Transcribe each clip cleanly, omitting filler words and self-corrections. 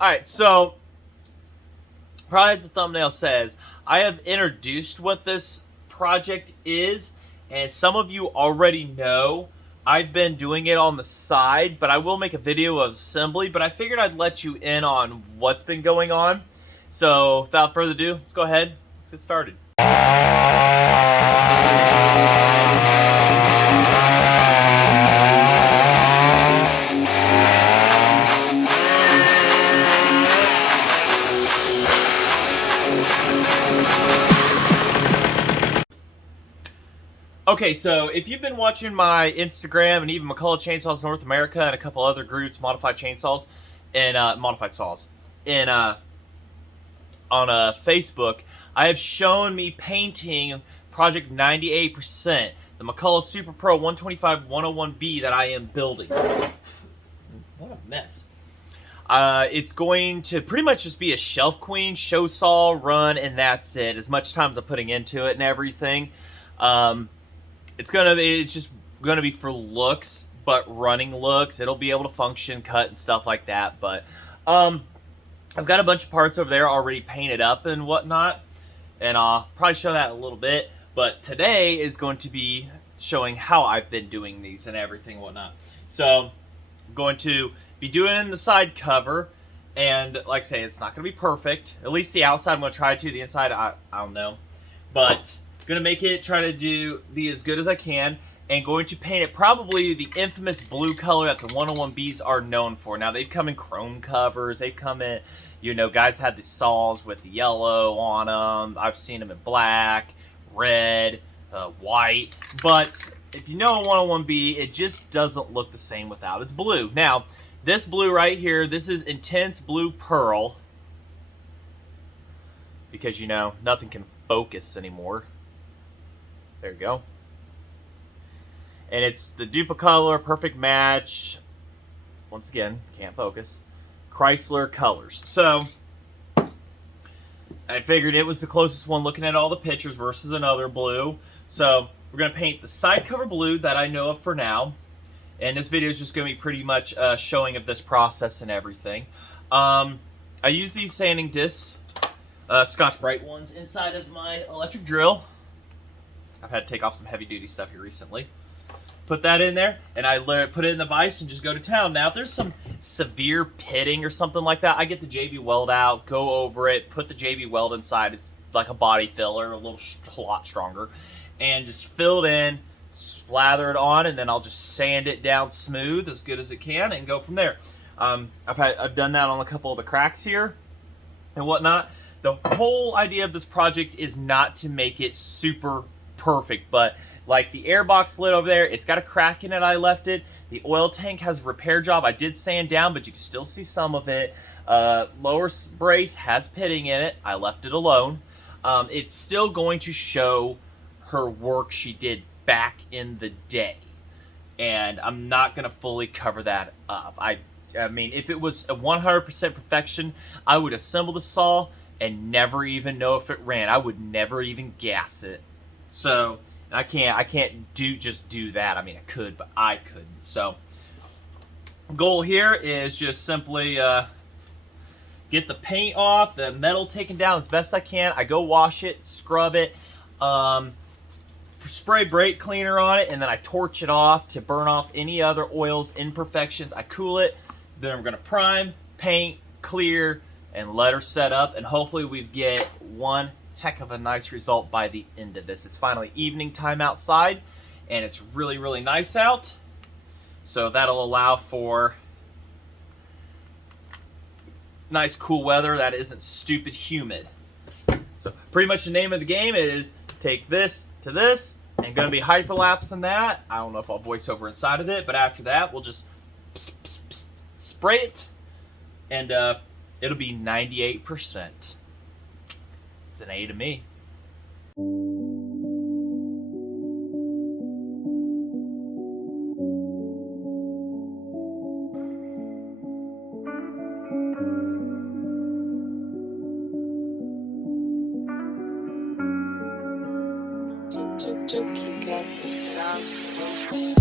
Alright, so, probably as the thumbnail says, I have introduced what this project is, and some of you already know I've been doing it on the side, but I will make a video of assembly, but I figured I'd let you in on what's been going on. So, without further ado, let's go ahead, let's get started. Okay, so if you've been watching my Instagram and even McCulloch Chainsaws North America and a couple other groups, Modified Chainsaws, and Modified Saws, and on Facebook, I have shown me painting Project 98%, the McCulloch Super Pro 125 101B that I am building. What a mess. It's going to pretty much just be a shelf queen, show saw, run, and that's it. As much time as I'm putting into it and everything. It's just gonna be for looks, but running looks. It'll be able to function, cut, and stuff like that. But I've got a bunch of parts over there already painted up and whatnot, and I'll probably show that in a little bit. But today is going to be showing how I've been doing these and everything and whatnot. So I'm going to be doing the side cover, and like I say, it's not going to be perfect. At least the outside I'm going to try to. The inside, I don't know. But gonna make it, try to be as good as I can, and going to paint it probably the infamous blue color that the 101Bs are known for. Now, they've come in chrome covers, they've come in, you know, guys had the saws with the yellow on them. I've seen them in black, red, white, but if you know a 101B, it just doesn't look the same without its blue. Now, this blue right here, this is intense blue pearl, because, you know, nothing can focus anymore. There you go. And it's the Duplicolor Perfect Match. Once again, can't focus. Chrysler colors. So, I figured it was the closest one looking at all the pictures versus another blue. So, we're going to paint the side cover blue that I know of for now. And this video is just going to be pretty much a showing of this process and everything. I use these sanding discs, Scotch-Brite ones, inside of my electric drill. I've had to take off some heavy-duty stuff here recently. Put that in there, and I put it in the vise and just go to town. Now, if there's some severe pitting or something like that, I get the JB Weld out, go over it, put the JB Weld inside. It's like a body filler, a lot stronger. And just fill it in, slather it on, and then I'll just sand it down smooth, as good as it can, and go from there. I've done that on a couple of the cracks here and whatnot. The whole idea of this project is not to make it super perfect, but like the airbox lid over there, it's got a crack in it. I left it. The oil tank has a repair job. I did sand down, but you can still see some of it. Lower brace has pitting in it. I left it alone. It's still going to show her work she did back in the day, and I'm not going to fully cover that up. I mean, if it was a 100% perfection, I would assemble the saw and never even know if it ran. I would never even gas it. So I can't just do that. I mean, I could, but I couldn't. So goal here is just simply get the paint off, the metal taken down as best I can. I go wash it, scrub it, spray brake cleaner on it, and then I torch it off to burn off any other oils, imperfections. I cool it. Then I'm gonna prime, paint, clear, and let her set up, and hopefully we get one heck of a nice result by the end of this. It's finally evening time outside, and it's really, really nice out. So that'll allow for nice, cool weather that isn't stupid humid. So pretty much the name of the game is take this to this, and going to be hyperlapsing that. I don't know if I'll voice over inside of it, but after that, we'll just spray it, and it'll be 98%. It's an A to me. Sauce.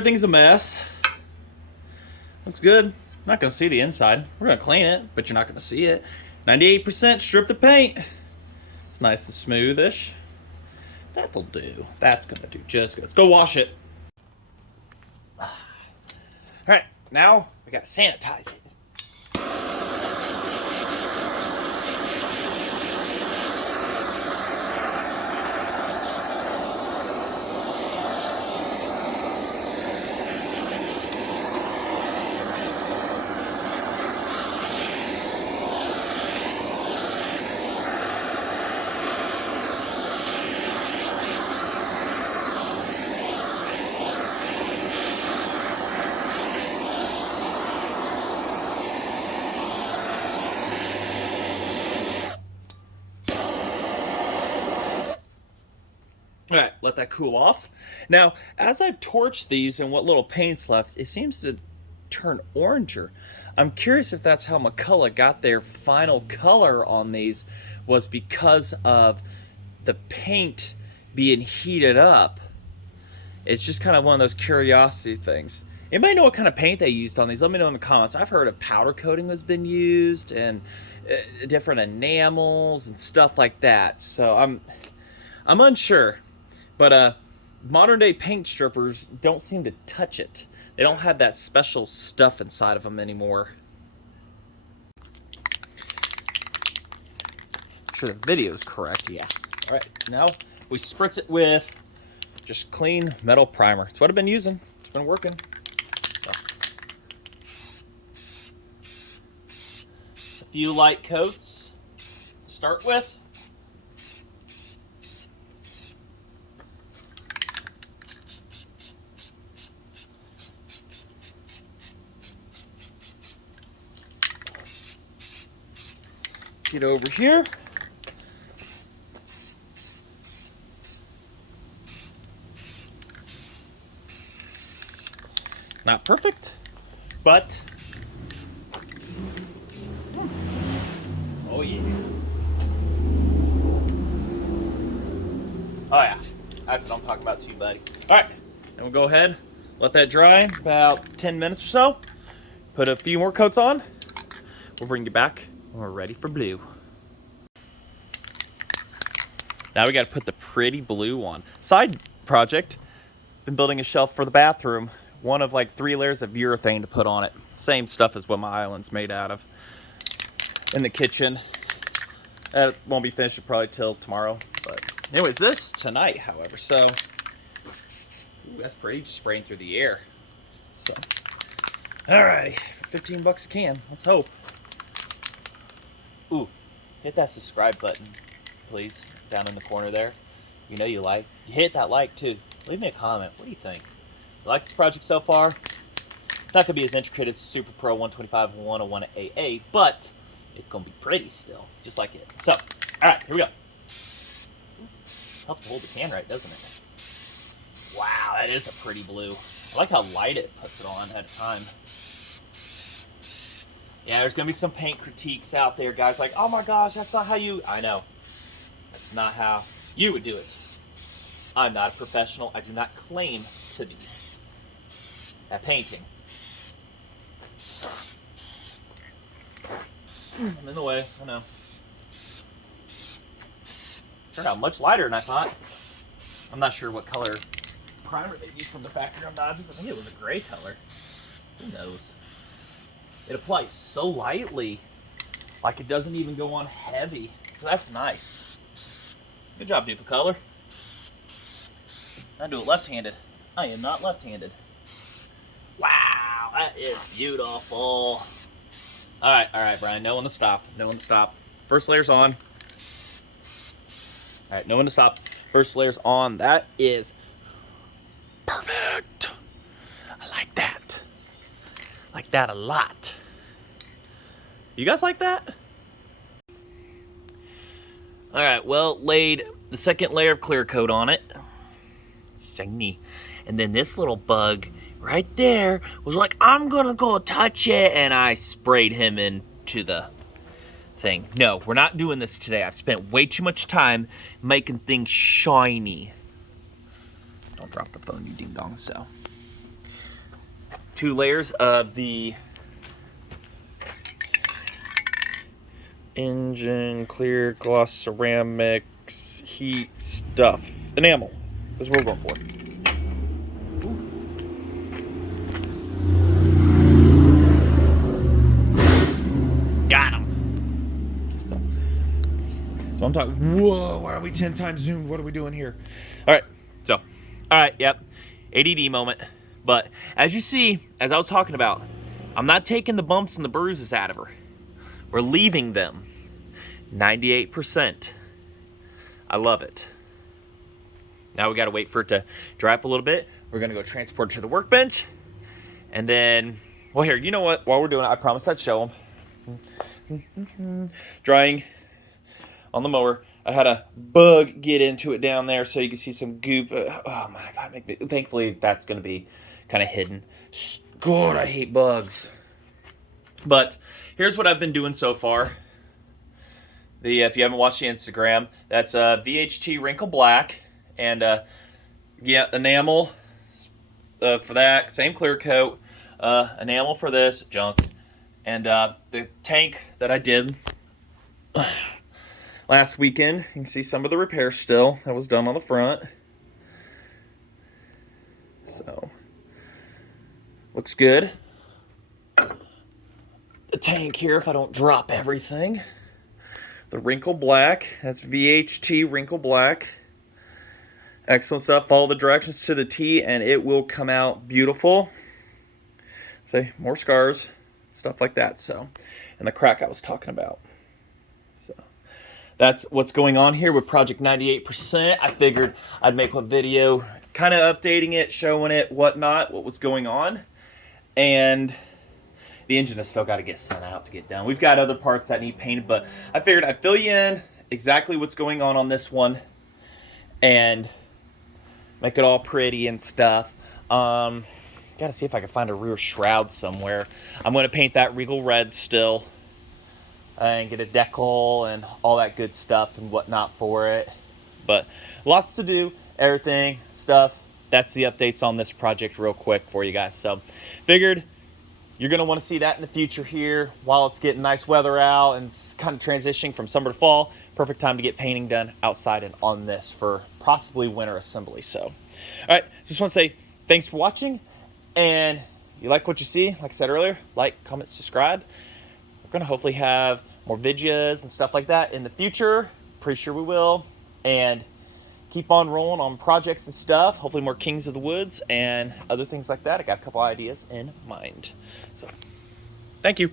everything's a mess. Looks good. Not gonna see the inside. We're gonna clean it, but you're not gonna see it. 98% strip the paint. It's nice and smoothish. That'll do. That's gonna do just good. Let's go wash it. All right, now we gotta sanitize it. All right, let that cool off. Now, as I've torched these and what little paint's left, it seems to turn oranger. I'm curious if that's how McCulloch got their final color on these, was because of the paint being heated up. It's just kind of one of those curiosity things. Anybody know what kind of paint they used on these? Let me know in the comments. I've heard of powder coating has been used and different enamels and stuff like that. So I'm unsure. But modern day paint strippers don't seem to touch it. They don't have that special stuff inside of them anymore. I'm sure the video is correct, yeah. All right, now we spritz it with just clean metal primer. It's what I've been using. It's been working. So. A few light coats to start with. Get over here. Not perfect, but oh yeah. Oh yeah, that's what I'm talking about too, buddy. All right, and we'll go ahead, let that dry about 10 minutes or so. Put a few more coats on. We'll bring you back when we're ready for blue. Now we got to put the pretty blue on. Side project, been building a shelf for the bathroom. One of like 3 layers of urethane to put on it. Same stuff as what my island's made out of. In the kitchen. It won't be finished probably till tomorrow. But anyways, this tonight, however. So, ooh, that's pretty, just spraying through the air. So, alrighty, 15 bucks a can. Let's hope. Ooh, hit that subscribe button, please, down in the corner there. You know you like. Hit that like too. Leave me a comment. What do you think? You like this project so far? It's not gonna be as intricate as Super Pro 125 and 101 AA, but it's gonna be pretty still, just like it. So, all right, here we go. Helps hold the can right, doesn't it? Wow, that is a pretty blue. I like how light it puts it on at a time. Yeah, there's gonna be some paint critiques out there, guys. Like, oh my gosh, that's not how you. I know. That's not how you would do it. I'm not a professional. I do not claim to be at painting. I'm in the way. I know. Turned out much lighter than I thought. I'm not sure what color primer they used from the factory on Dodges. I think it was a gray color. Who knows? It applies so lightly, like it doesn't even go on heavy. So that's nice. Good job, Duplicolor. I do it left-handed. I am not left-handed. Wow, that is beautiful. All right, Brian. No one to stop. No one to stop. First layer's on. All right, no one to stop. First layer's on. That is perfect. I like that. I like that a lot. You guys like that? All right, well, laid the second layer of clear coat on it. Shiny. And then this little bug right there was like, I'm gonna go touch it, and I sprayed him into the thing. No, we're not doing this today. I've spent way too much time making things shiny. Don't drop the phone, you ding dong. So, 2 layers of the engine clear gloss ceramics heat stuff. Enamel. That's what we're going for. Got him. So I'm talking, whoa, why are we 10 times zoomed? What are we doing here? All right, so, all right, yep, ADD moment. But as you see, as I was talking about, I'm not taking the bumps and the bruises out of her. We're leaving them 98%. I love it. Now we gotta wait for it to dry up a little bit. We're gonna go transport it to the workbench. And then, well here, you know what? While we're doing it, I promised I'd show them. Drying on the mower. I had a bug get into it down there so you can see some goop. Oh my God, thankfully that's gonna be kind of hidden. God, I hate bugs. But here's what I've been doing so far. If you haven't watched the Instagram, that's VHT Wrinkle Black. And yeah, enamel for that, same clear coat. Enamel for this, junk. And the tank that I did last weekend, you can see some of the repair still that was done on the front. So, looks good. The tank here, if I don't drop everything. The Wrinkle Black, that's VHT Wrinkle Black. Excellent stuff. Follow the directions to the T and it will come out beautiful. Say, more scars, stuff like that. So, and the crack I was talking about. So, that's what's going on here with Project 98%. I figured I'd make a video kind of updating it, showing it, whatnot, what was going on. And the engine has still got to get sent out to get done. We've got other parts that need painted, but I figured I'd fill you in exactly what's going on this one and make it all pretty and stuff. Gotta see if I can find a rear shroud somewhere. I'm gonna paint that Regal red still and get a decal and all that good stuff and whatnot for it. But lots to do, everything, stuff. That's the updates on this project real quick for you guys. So figured you're going to want to see that in the future here while it's getting nice weather out and it's kind of transitioning from summer to fall. Perfect time to get painting done outside and on this for possibly winter assembly. So, all right, just want to say thanks for watching. And you like what you see, like I said earlier, like, comment, subscribe. We're going to hopefully have more videos and stuff like that in the future. Pretty sure we will. And keep on rolling on projects and stuff. Hopefully more Kings of the Woods and other things like that. I got a couple ideas in mind. So, thank you.